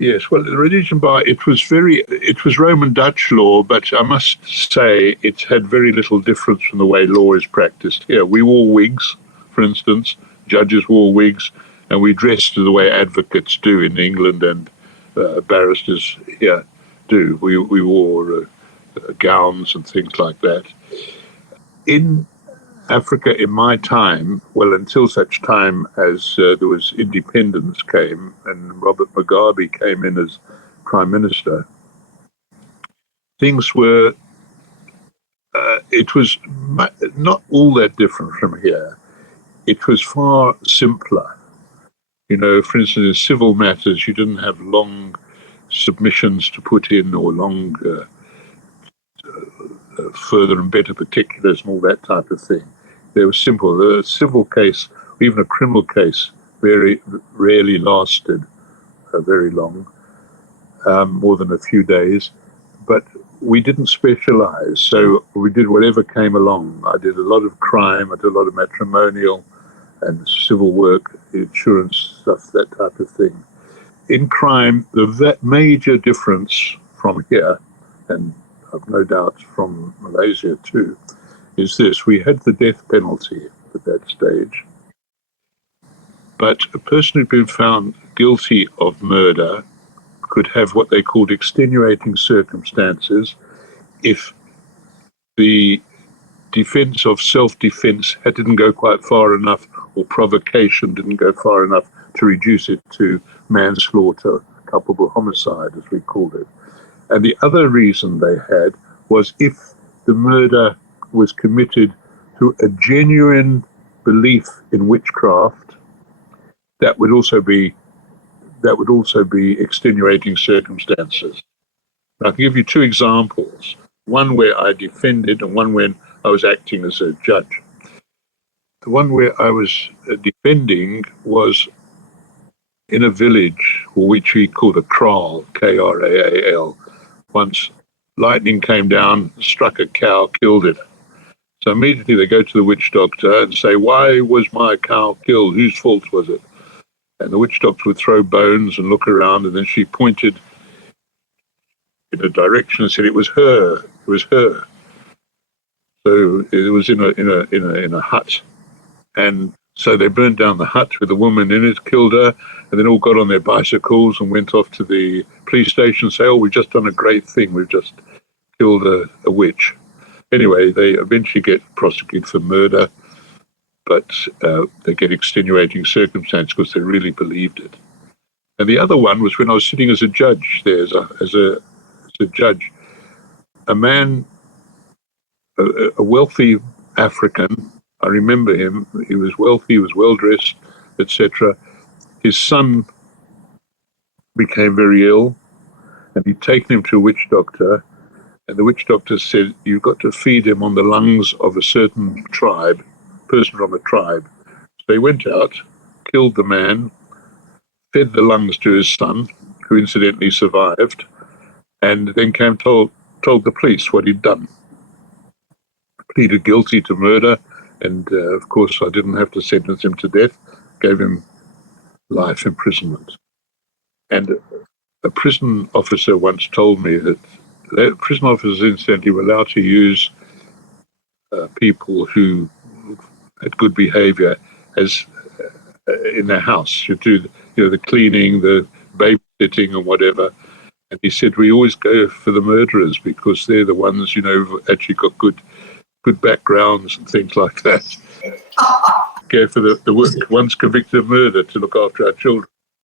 Yes, well, the Rhodesian Bar, it was Roman Dutch law, but I must say it had very little difference from the way law is practiced here. We wore wigs, for instance, judges wore wigs, and we dressed the way advocates do in England and barristers here do. We wore gowns and things like that. In Africa, in my time, well, until such time as there was independence came and Robert Mugabe came in as prime minister, things were, it was not all that different from here. It was far simpler. You know, for instance, in civil matters, you didn't have long submissions to put in or long further and better particulars and all that type of thing. They were simple. A civil case, or even a criminal case, very rarely lasted very long, more than a few days. But we didn't specialize, so we did whatever came along. I did a lot of crime, I did a lot of matrimonial and civil work, insurance stuff, that type of thing. In crime, the major difference from here, and I've no doubt from Malaysia too, is this. We had the death penalty at that stage, but a person who'd been found guilty of murder could have what they called extenuating circumstances if the defense of self-defense didn't go quite far enough, or provocation didn't go far enough to reduce it to manslaughter, culpable homicide, as we called it. And the other reason they had was if the murder was committed through a genuine belief in witchcraft, that would also be extenuating circumstances. I can give you two examples, one where I defended and one when I was acting as a judge. The one where I was defending was in a village which we called a kraal, K-R-A-A-L. Once lightning came down, struck a cow, killed it. So immediately they go to the witch doctor and say, why was my cow killed? Whose fault was it? And the witch doctor would throw bones and look around, and then she pointed in a direction and said, it was her. It was her. So it was in a hut. And so they burned down the hut with the woman in it, killed her, and then all got on their bicycles and went off to the police station and say, oh, we've just done a great thing. We've just killed a witch. Anyway, they eventually get prosecuted for murder, but they get extenuating circumstance because they really believed it. And the other one was when I was sitting as a judge there, as a judge, a man, a wealthy African, I remember him, he was wealthy, he was well-dressed, etc. His son became very ill, and he'd taken him to a witch doctor, and the witch doctor said, you've got to feed him on the lungs of a certain tribe, person from a tribe. So they went out, killed the man, fed the lungs to his son, who incidentally survived, and then told the police what he'd done. Pleaded guilty to murder, and of course I didn't have to sentence him to death, gave him life imprisonment. And a prison officer once told me that prison officers incidentally were allowed to use people who had good behavior as in their house. You do the cleaning, the babysitting and whatever. And he said, we always go for the murderers because they're the ones, who've actually got good backgrounds and things like that. Go for the ones convicted of murder to look after our children.